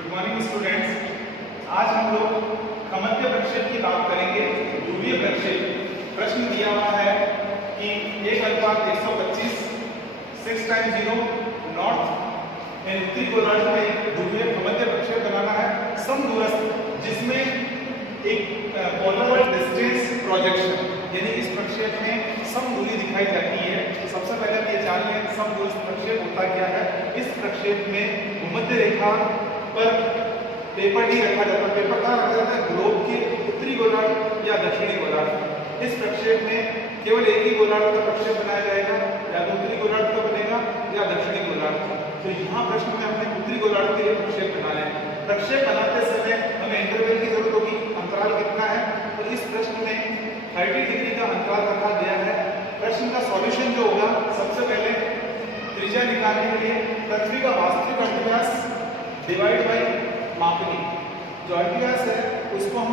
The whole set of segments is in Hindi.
Good morning students. आज हम लोग खमत्य प्रक्षेप की बात करेंगे। ध्रुवीय प्रक्षेप प्रश्न दिया हुआ है कि 1:125 6 टाइम्स 0 नॉर्थ एंड उत्तरी गोलार्ध में एक ध्रुवीय खमत्य प्रक्षेप बनाना है समदूरस्थ, जिसमें एक पोलर डिस्टेंस प्रोजेक्शन यानी इस प्रक्षेप में समदूरी दिखाई जाती है। तो सबसे पहले हम ये जान लें समदूरस्थ प्रक्षेप होता क्या है। इस प्रक्षेप में भूमध्य रेखा पर पेपर नहीं रखा जाता। पेपर कहाँ रखा जाता है? ग्लोब के उत्तरी गोलार्ध या दक्षिणी गोलार्ध। इस प्रक्षेप में केवल एक ही गोलार्ध का प्रक्षेप बनाया जाएगा, या तो उत्तरी गोलार्ध का बनेगा या दक्षिणी गोलार्ध। तो यहाँ प्रश्न में हमने उत्तरी गोलार्ध के लिए प्रक्षेप बनाया है। प्रक्षेप बनाते समय हमें इंटरवल की जरूरत होगी। अंतराल कितना है? तो इस प्रश्न में 30 डिग्री का अंतराल रखा गया है। प्रश्न का सॉल्यूशन जो होगा, सबसे पहले त्रिज्या निकालने के लिए पृथ्वी का वास्तविक अंतर्व्यास डिवाइड बाई मापनी, जो अंतर्व्यास है उसको हम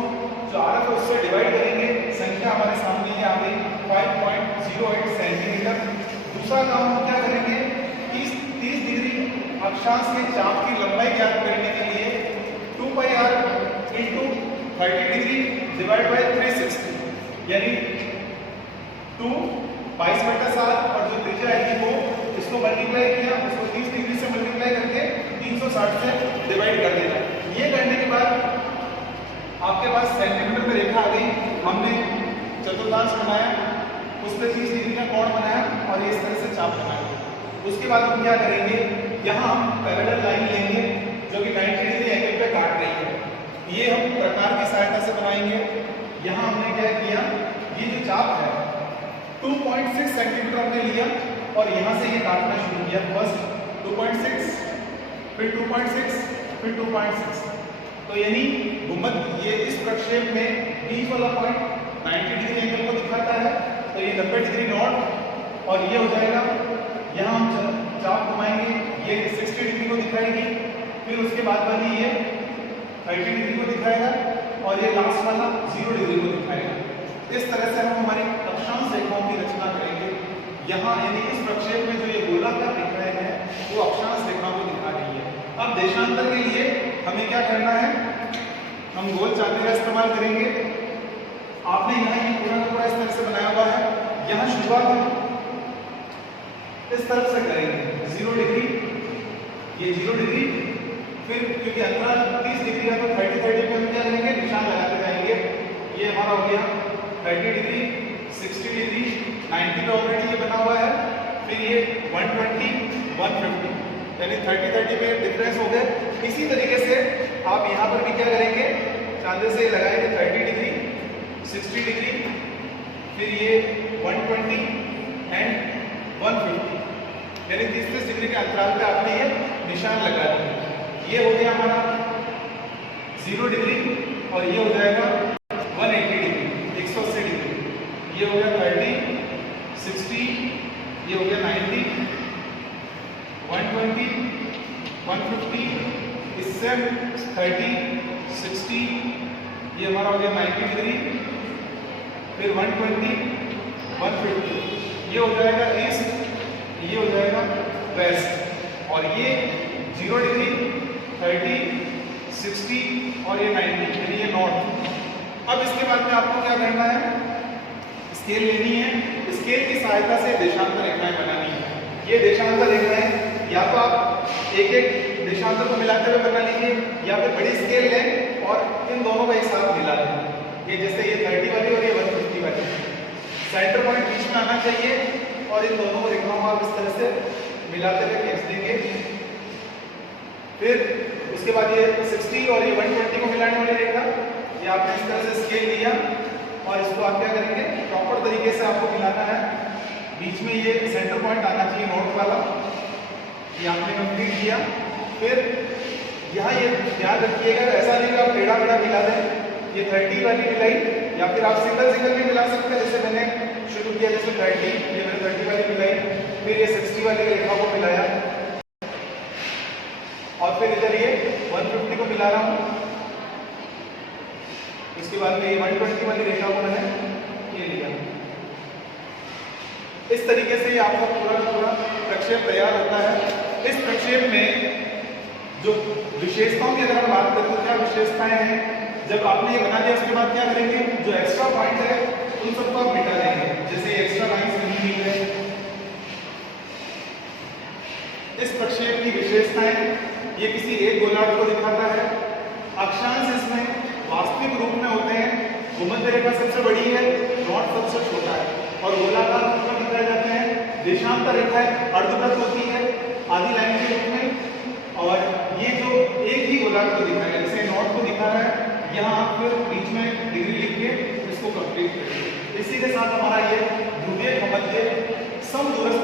जो आरक है उससे डिवाइड करेंगे। संख्या हमारे सामने ये आ गई 5.08 सेंटीमीटर। दूसरा काम हम क्या करेंगे, 30 डिग्री अक्षांश के चाप की लंबाई ज्ञात करने के लिए 2πr into 30 degree divide by 360 यानी 2 22/7 और जो त्रिज्या है वो इसको मल्टीप्लाई किया, उसको 30 डिग्री से मल्टीप्लाई करके 360 से डिवाइड कर देना। ये करने के बाद आपके पास सेंटीमीटर में रेखा आ गई। हमने चतुर्थांश बनाया, उस पर 30 डिग्री का कोण बनाया और इस तरह से चाप बनाया। उसके बाद हम क्या करेंगे, यहाँ हम पैरेलल लाइन लेंगे जो कि 90 डिग्री एंगल पे काट रही है। ये हम प्रकार की सहायता से बनाएंगे। यहाँ हमने क्या किया, ये जो चाप है 2.6 सेंटीमीटर हमने लिया और यहाँ से ये काटना शुरू किया। फर्स्ट 2.6, फिर 2.6, फिर 2.6। तो यानी भूमध्य ये इस प्रक्षेप में बीच वाला पॉइंट 90 डिग्री एंगल को दिखाता है, तो ये 90 डिग्री नॉर्थ और ये हो जाएगा। यहाँ हम चाप घुमाएंगे, ये 60 डिग्री को दिखाएगी, फिर उसके बाद वाली ये 30 डिग्री को दिखाएगा और ये लास्ट वाला 0 डिग्री को दिखाएगा। इस तरह से हम हमारी अक्षांश रेखाओं की रचना करेंगे। यहाँ यानी इस प्रक्षेप में जो ये गोलाकार रेखाएं हैं वो अक्षांश रेखाओं को दिखा रही है। अब देशांतर के लिए हमें क्या करना है, हम गोल चांदी का इस्तेमाल करेंगे। आपने यहाँ ये पूरा का पूरा इस तरह से बनाया हुआ है। यहाँ शुरुआत हम इस तरफ से करेंगे 0 डिग्री, ये 0 डिग्री, फिर क्योंकि अंतराल 30 डिग्री है तो 30 पे हम क्या करेंगे, निशान लगाते जाएंगे। ये हमारा हो गया 30 डिग्री, 60 डिग्री, 90 पे ऑलरेडी ये बना हुआ है, फिर ये 120, 150 यानी 30 पे डिफरेंस हो गए। इसी तरीके से आप यहाँ पर भी क्या करेंगे, चांदे से लगाएंगे 30 डिग्री, 60 डिग्री, फिर ये 120 एंड 150 यानी 30 डिग्री के अंतराल पे आपने ये निशान लगा दिया। ये हो गया हमारा 0 डिग्री और ये हो जाएगा 180 डिग्री, 180 डिग्री। ये हो गया 30, 60, ये हो गया 90, 120, 150, इससे 30, 60, ये हमारा हो गया 90 डिग्री, फिर 120, 150, ये हो जाएगा ईस्ट, ये हो जाएगा वेस्ट और ये 0 डिग्री, 30, 60 और ये 90 यानी ये नॉर्थ। अब इसके बाद में आपको क्या करना है, स्केल लेनी है। स्केल की सहायता से देशांतर रेखाएं बनानी है। ये देशांतर रेखाएं या तो आप एक एक देशांतर को मिलाते हुए बना लीजिए या फिर बड़ी स्केल लें और इन दोनों को एक साथ मिला दें। ये जैसे ये 30 वाली और ये 150 वाली, सेंटर पॉइंट बीच में आना चाहिए और इन दोनों रेखाओं को आप इस तरह से मिलाते हुए खींच देंगे। फिर उसके बाद ये 60 और ये 120 को मिलाने वाली रेखा, ये आपने इस तरह से स्केल लिया और इसको आप क्या करेंगे, प्रॉपर तरीके से आपको मिलाना है। बीच में ये सेंटर पॉइंट आना चाहिए नॉर्थ वाला, ये आपने कंप्लीट किया। फिर यहाँ ये ध्यान रखिएगा, ऐसा नहीं कि आप टेढ़ा मेढ़ा मिला दें। ये 30 वाली मिलाई या फिर आप सिंगल सिंगल भी मिला सकते हैं, जैसे मैंने शुरू किया, जैसे 30, ये मैंने 30 वाली मिलाई, फिर ये 60 वाली रेखा को मिलाया और फिर इधर ये 150 को मिला रहा हूँ। इसके बाद में ये 120 वाली रेखा को मैंने ये लिया। इस तरीके से ये आपका पूरा प्रक्षेप तैयार होता है। इस प्रक्षेप में जो विशेषताओं की अगर हम बात करें तो क्या विशेषताएं हैं, जब आपने ये बना दिया उसके बाद क्या करेंगे, जो एक्स्ट्रा पॉइंट है उन सबको आप मिटा देंगे, जैसे एक्स्ट्रा लाइंस बनी हुई है। इस प्रक्षेप की विशेषताएं, ये किसी एक गोलार्ध को दिखाता है, अक्षांश इसमें वास्तविक रूप में होते हैं, भूमध्य रेखा सबसे बड़ी है, नॉर्थ सबसे छोटा है, और गोलाकार रूप में दिखाए जाते हैं, देशांतर रेखाएं अर्धवृत्त होती है आधी लाइन के रूप में। और ये जो एक ही गोलार्ध को दिखा है, जैसे नॉर्थ को दिखा रहा है, यहाँ आप फिर बीच में डिग्री लिख के इसको कंप्लीट करेंगे। इसी के साथ हमारा ये ध्रुवीय भूमध्य समदूरस्थ